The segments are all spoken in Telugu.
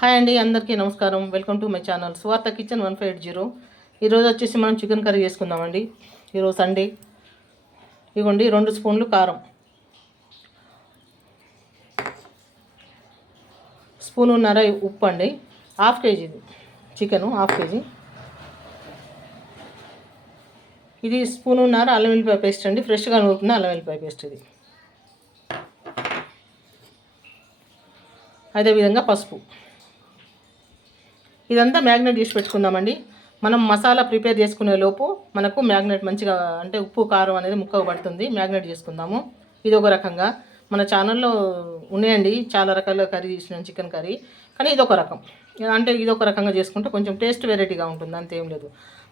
హాయ్ అండి అందరికీ నమస్కారం. Welcome to my channel. స్వార్థ kitchen one five eight zero. ఈరోజు వచ్చేసి మనం చికెన్ కర్రీ చేసుకుందామండి. ఈరోజు సండే. ఇగోండి రెండు స్పూన్లు కారం. స్పూనున్నర ఉప్పు అండి. హాఫ్ కేజీ ఇది. Chicken half KG. ఇది స్పూనున్నర అల్లం వెల్లిపాయ పేస్ట్ అండి. ఫ్రెష్గా నూరుకున్న అల్లం వెల్లిపాయ పేస్ట్ ఇది. అదేవిధంగా పసుపు. ఇదంతా మ్యాగ్నెట్ చేసి పెట్టుకుందామండి. మనం మసాలా ప్రిపేర్ చేసుకునే లోపు మనకు మ్యాగ్నెట్ మంచిగా అంటే ఉప్పు కారం అనేది ముక్కగా పడుతుంది. మ్యాగ్నెట్ చేసుకుందాము. ఇది ఒక రకంగా. మన ఛానల్లో ఉన్నాయండి. చాలా రకాల కర్రీ చేసిన చికెన్ కర్రీ. కానీ ఇదొక రకం. అంటే ఇదొక రకంగా చేసుకుంటే కొంచెం టేస్ట్ వెరైటీగా ఉంటుంది. అంతేం లేదు.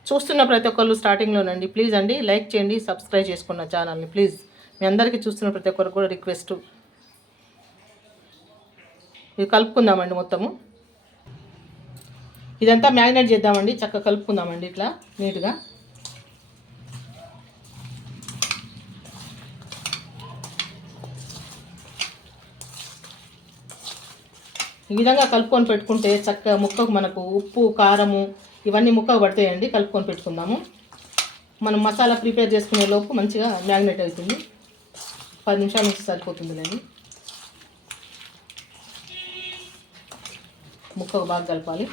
చూస్తున్న ప్రతి ఒక్కళ్ళు స్టార్టింగ్లోనండి. ప్లీజ్ అండి లైక్ చేయండి సబ్స్క్రైబ్ చేసుకున్న ఛానల్ని ప్లీజ్. మీ అందరికీ చూస్తున్న ప్రతి ఒక్కరికి కూడా రిక్వెస్ట్. ఇది కలుపుకుందామండి మొత్తము. ఇదంతా మ్యారినేట్ చేద్దామండి చక్కగా కలుపుకుందామండి ఇట్లా నీట్గా. ఈ విధంగా కలుపుకొని పెట్టుకుంటే చక్కగా ముక్కకు మనకు ఉప్పు కారము ఇవన్నీ ముక్కకు పడతాయండి కలుపుకొని పెట్టుకుందాము. మనం మసాలా ప్రిపేర్ చేసుకునే లోపు మంచిగా మ్యాగ్నెట్ అవుతుంది. పది నిమిషాల నుంచి సరిపోతుందిలేండి. ముక్కకు బాగా కలపాలి.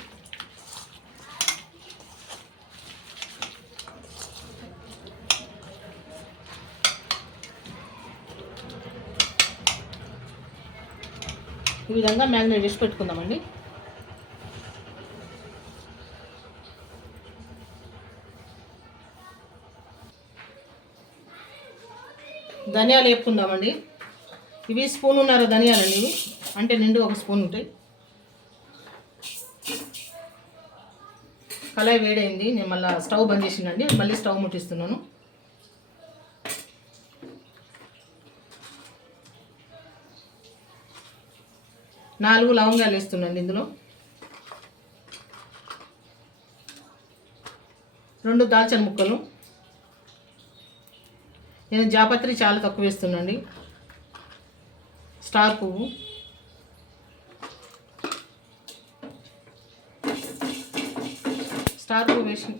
ఈ విధంగా మ్యాగ్నేట్ చేసి పెట్టుకుందామండి. ధనియాలు వేపుకుందామండి. ఇవి స్పూన్ ఉన్నారు ధనియాలండి ఇవి. అంటే నిండు ఒక స్పూన్ ఉంటాయి. కళాయి వేడైంది. నేను మళ్ళీ స్టవ్ బంద్ చేసిందండి మళ్ళీ స్టవ్ ముట్టిస్తున్నాను. నాలుగు లవంగాలు వేస్తున్నాను ఇందులో. రెండు దాల్చిన ముక్కలు. నేను జాపత్రి చాలా తక్కువ వేస్తున్నాండి. స్టార్ పువ్వు. స్టార్ పువ్వు వేసి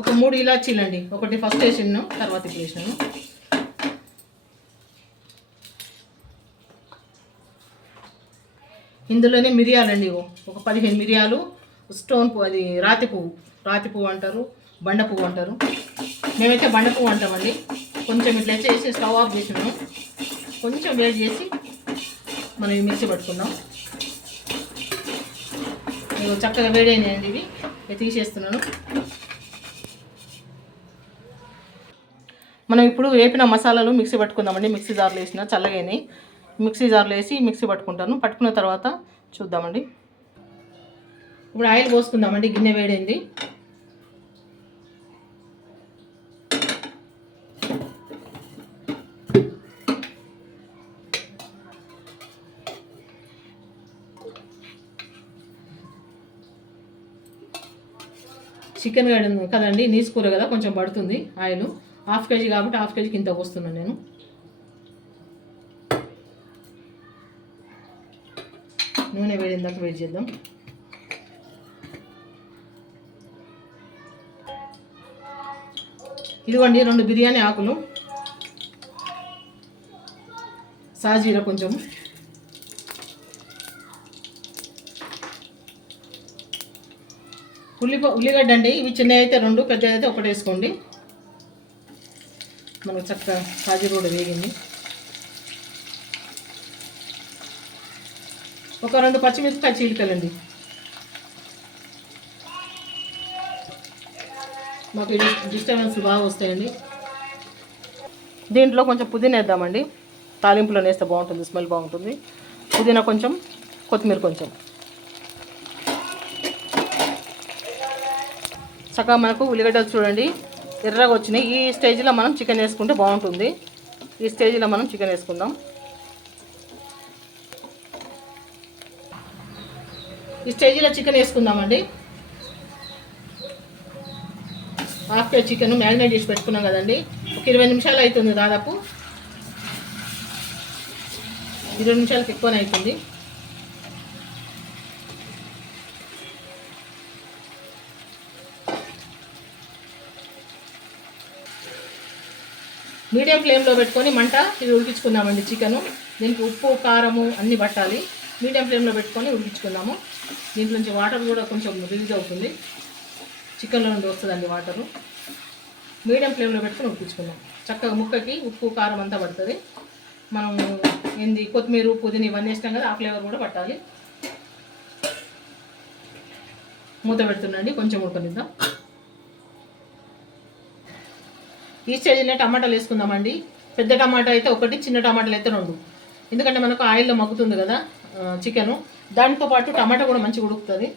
ఒక మూడు ఇలాచీలు అండి ఒకటి ఫస్ట్ వేసినాను తర్వాత ఇప్పుడు వేసినాను. ఇందులోనే మిరియాలండి ఇగో. ఒక పదిహేను మిరియాలు స్టోన్ పువ్వు అది రాతి పువ్వు. రాతి పువ్వు అంటారు బండ పువ్వు అంటారు. మేమైతే బండ పువ్వు అంటామండి. కొంచెం ఇట్లా చేసి స్టవ్ ఆఫ్ చేసినాము కొంచెం వేడి చేసి మనం ఈ మిక్సీ పట్టుకుందాం ఇవి చక్కగా వేడైనాయండి ఇవి. తీసేస్తున్నాను. మనం ఇప్పుడు వేపిన మసాలాలు మిక్సీ పట్టుకుందామండి. మిక్సీ దారులు వేసిన చల్లగాని మిక్సీ జార్లో వేసి మిక్సీ పట్టుకుంటాను. పట్టుకున్న తర్వాత చూద్దామండి. ఇప్పుడు ఆయిల్ పోసుకుందామండి గిన్నె వేడైంది. చికెన్ కదండి నీసు కూర కదా కొంచెం పడుతుంది ఆయిల్. హాఫ్ కేజీ కాబట్టి హాఫ్ కేజీకి ఇంత పోస్తున్నాను నేను. నూనె వేడిన దాకా వేడి చేద్దాం. ఇదిగోండి రెండు బిర్యానీ ఆకులు. సాజీర కొంచెం. ఉల్లిప ఉల్లిగడ్డ అండి ఇవి చిన్నవి అయితే రెండు పెద్దవి అయితే ఒకటి వేసుకోండి. మనకు చక్కగా సాజీర కూడా వేగింది. ఒక రెండు పచ్చిమిరపకాయ చీలికలండి. మాకు డిస్టర్బెన్స్ బాగా వస్తాయండి. దీంట్లో కొంచెం పుదీనా వేద్దామండి. తాలింపులో వేస్తే బాగుంటుంది స్మెల్ బాగుంటుంది. పుదీనా కొంచెం కొత్తిమీర కొంచెం. చక్కగా మనకు ఉల్లిగడ్డలు చూడండి ఎర్రగా వచ్చినాయి. ఈ స్టేజ్లో మనం చికెన్ వేసుకుంటే బాగుంటుంది. ఈ స్టేజ్లో మనం చికెన్ వేసుకుందాం. ఈ స్టేజీలో చికెన్ వేసుకుందామండి. హాఫ్ కేజీ చికెన్ మ్యారినేట్ చేసి పెట్టుకున్నాం కదండి. ఒక ఇరవై నిమిషాలు అవుతుంది దాదాపు. ఇరవై నిమిషాలకు ఎక్కువనే అవుతుంది. మీడియం ఫ్లేమ్లో పెట్టుకొని మంట ఇది ఉడికించుకుందామండి చికెను. దీనికి ఉప్పు కారము అన్నీ పట్టాలి. మీడియం ఫ్లేమ్లో పెట్టుకొని ఉడికించుకుందాము. దీంట్లో నుంచి వాటర్ కూడా కొంచెం రిలీజ్ అవుతుంది. చికెన్లో నుండి వస్తుందండి వాటరు. మీడియం ఫ్లేమ్లో పెట్టుకొని ఉడికించుకుందాం. చక్కగా ముక్కకి ఉప్పు కారం అంతా పడుతుంది. మనం ఏంది కొత్తిమీర పుదీనా ఇవన్నీ వేసినాం కదా ఆ ఫ్లేవర్ కూడా పట్టాలి. మూత పెడుతుండండి కొంచెం ఉడకనిద్దాం. ఈ స్టేజ్లో టమాటాలు వేసుకుందామండి. పెద్ద టమాటా అయితే ఒకటి చిన్న టమాటాలు అయితే రెండు. ఎందుకంటే మనకు ఆయిల్లో మగ్గుతుంది కదా. చికెను. దాంతో పాటు టమాటా కూడా మంచిగా ఉడుకుతుంది.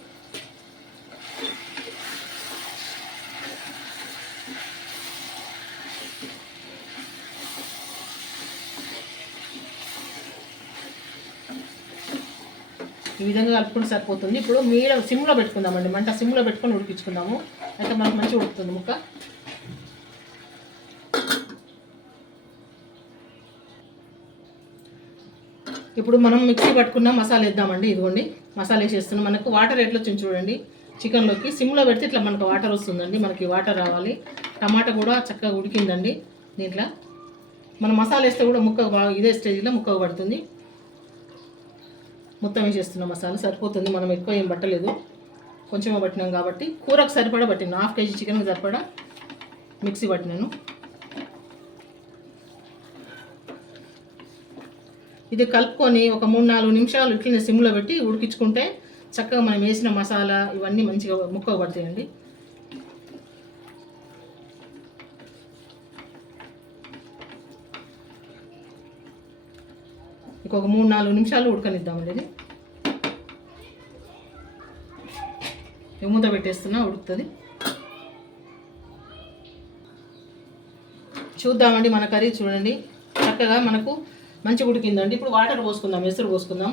ఈ విధంగా కలుపుకుంటే సరిపోతుంది. ఇప్పుడు మీడియం సిమ్లో పెట్టుకుందామండి. మంట సిమ్లో పెట్టుకొని ఉడికించుకుందాము. అయితే మనకు మంచిగా ఉడుకుతుంది ముక్క. ఇప్పుడు మనం మిక్సీ పట్టుకున్న మసాలా వేద్దామండి ఇదిగోండి. మసాలా వేసేస్తున్నాం. మనకు వాటర్ ఎట్లా వచ్చింది చూడండి. చికెన్లోకి సిమ్లో పెడితే ఇట్లా మనకు వాటర్ వస్తుందండి. మనకి వాటర్ రావాలి. టమాటా కూడా చక్కగా ఉడికిందండి దీంట్లో. మనం మసాలా వేస్తే కూడా ముక్క ఇదే స్టేజ్లో ముక్క పడుతుంది. మొత్తం వేసేస్తున్నాం మసాలా. సరిపోతుంది. మనం ఎక్కువ ఏం పట్టలేదు. కొంచెమే పట్టినాం కాబట్టి కూరకు సరిపడా పట్టినాను హాఫ్ కేజీ చికెన్కి సరిపడా మిక్సీ పట్టినాను. ఇది కలుపుకొని ఒక మూడు నాలుగు నిమిషాలు ఇట్లనే సిమ్లో పెట్టి ఉడికించుకుంటే చక్కగా మనం వేసిన మసాలా ఇవన్నీ మంచిగా ముక్క పడతాయండి ఇంకొక మూడు నాలుగు నిమిషాలు ఉడకనిద్దామండి ఇది. మూత పెట్టేస్తున్నా ఉడుకుతుంది. చూద్దామండి మన కర్రీ చూడండి. చక్కగా మనకు మంచి ఉడికిందండి ఇప్పుడు వాటర్ పోసుకుందాం ఎసురు పోసుకుందాం.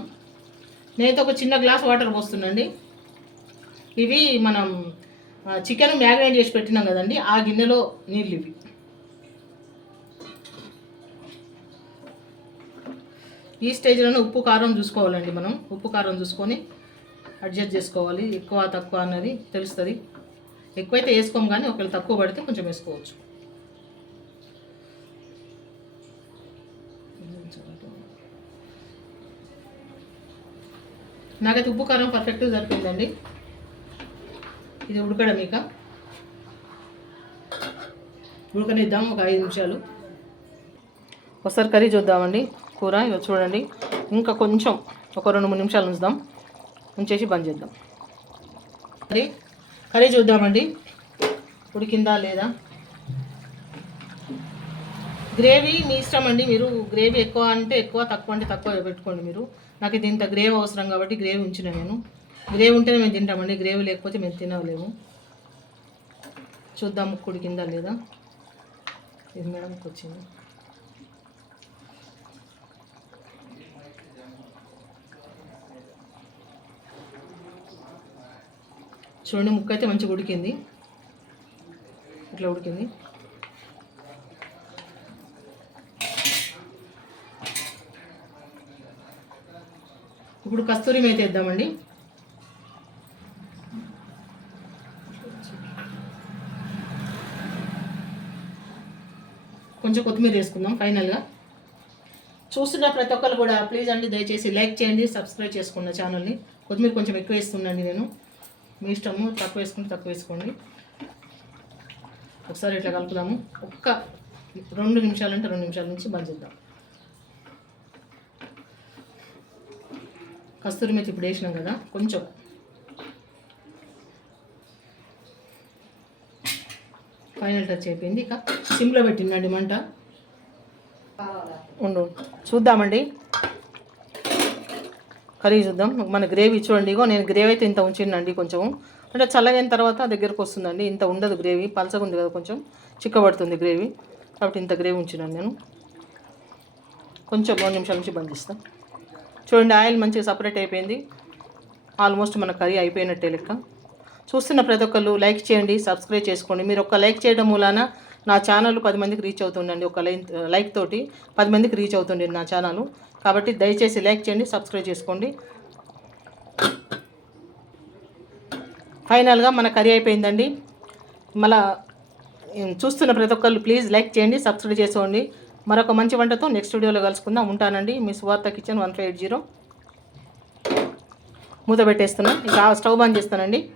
నేనైతే ఒక చిన్న గ్లాస్ వాటర్ పోస్తున్నాండి. ఇవి మనం చికెన్ మ్యాగ్నేట్ చేసి పెట్టినాం కదండి. ఆ గిన్నెలో నీళ్ళు ఇవి. ఈ స్టేజ్లోనే ఉప్పు కారం చూసుకోవాలండి మనం. ఉప్పు కారం చూసుకొని అడ్జస్ట్ చేసుకోవాలి. ఎక్కువ తక్కువ అన్నది తెలుస్తుంది. ఎక్కువైతే వేసుకోము కానీ ఒకవేళ తక్కువ పడితే కొంచెం వేసుకోవచ్చు. నాకైతే ఉప్పు కారం పర్ఫెక్ట్గా సరిపోయిందండి. ఇది ఉడకడం ఇక. ఉడకనిద్దాం ఒక ఐదు నిమిషాలు. ఒకసారి కర్రీ చూద్దామండి. కూర ఇక చూడండి. ఇంకా కొంచెం ఒక రెండు మూడు నిమిషాలు ఉంచుదాం. ఉంచేసి బంద్ చేద్దాం. కర్రీ కర్రీ చూద్దామండి. ఉడికిందా లేదా? గ్రేవీ మీ ఇష్టం అండి మీరు గ్రేవీ ఎక్కువ అంటే ఎక్కువ తక్కువ అంటే తక్కువ పెట్టుకోండి మీరు. నాకు ఇది ఇంత గ్రేవీ అవసరం కాబట్టి గ్రేవీ ఉంచిన నేను. గ్రేవీ ఉంటేనే మేము తింటామండి గ్రేవీ లేకపోతే మేము తినలేము. చూద్దాం ముక్కుడు కింద లేదా? ఇది మేడంకి వచ్చింది చూడండి ముక్క అయితే మంచిగా ఉడికింది. ఇట్లా ఉడికింది. ఇప్పుడు కస్తూరి మేత వేద్దామండి. కొంచెం కొత్తిమీర వేసుకుందాం ఫైనల్గా. చూస్తున్న ప్రతి ఒక్కరు కూడా ప్లీజ్ అండి దయచేసి లైక్ చేయండి సబ్స్క్రైబ్ చేసుకున్న ఛానల్ని. కొత్తిమీర కొంచెం ఎక్కువ వేస్తుందండి నేను. మీ ఇష్టము తక్కువ వేసుకుంటే తక్కువ వేసుకోండి. ఒకసారి ఇట్లా కలుపుదాము. ఒక్క రెండు నిమిషాలు అంటే రెండు నిమిషాల నుంచి బంద్ చేద్దాం. కస్తూరి మెతి ఇప్పుడు వేసినాం కదా కొంచెం. ఫైనల్ టచ్ అయిపోయింది. ఇక సిమ్లో పెట్టిందండి మంట ఉండు చూద్దామండి. కర్రీ చూద్దాం. మన గ్రేవీ చూడండి ఇగో నేను గ్రేవీ అయితే ఇంత ఉంచిండండి కొంచెం. అంటే చల్లగైన తర్వాత దగ్గరకు వస్తుందండి. ఇంత ఉండదు గ్రేవీ పలసగా ఉంది కదా కొంచెం. చిక్కబడుతుంది గ్రేవీ. కాబట్టి ఇంత గ్రేవీ ఉంచినాను నేను. కొంచెం మూడు నిమిషాల నుంచి బంద్ చేస్తాను చూడండి ఆయిల్ మంచిగా సపరేట్ అయిపోయింది. ఆల్మోస్ట్ మన కర్రీ అయిపోయినట్టే లెక్క. చూస్తున్న ప్రతి ఒక్కరు లైక్ చేయండి సబ్స్క్రైబ్ చేసుకోండి. మీరు ఒక లైక్ చేయడం మూలాన నా ఛానల్ పది మందికి రీచ్ అవుతుండండి ఒక లైన్ లైక్ తోటి పది మందికి రీచ్ అవుతుండే నా ఛానల్ కాబట్టి దయచేసి లైక్ చేయండి సబ్స్క్రైబ్ చేసుకోండి. ఫైనల్గా మన కర్రీ అయిపోయిందండి. మళ్ళా చూస్తున్న ప్రతి ఒక్కళ్ళు ప్లీజ్ లైక్ చేయండి సబ్స్క్రైబ్ చేసుకోండి. మరొక మంచి వంటతో నెక్స్ట్ వీడియోలో కలుసుకుందాం. ఉంటానండి. మీ Suvartha kitchen one five eight zero. మూత పెట్టేస్తున్నాను ఇంకా స్టవ్ బంద్ చేస్తానండి.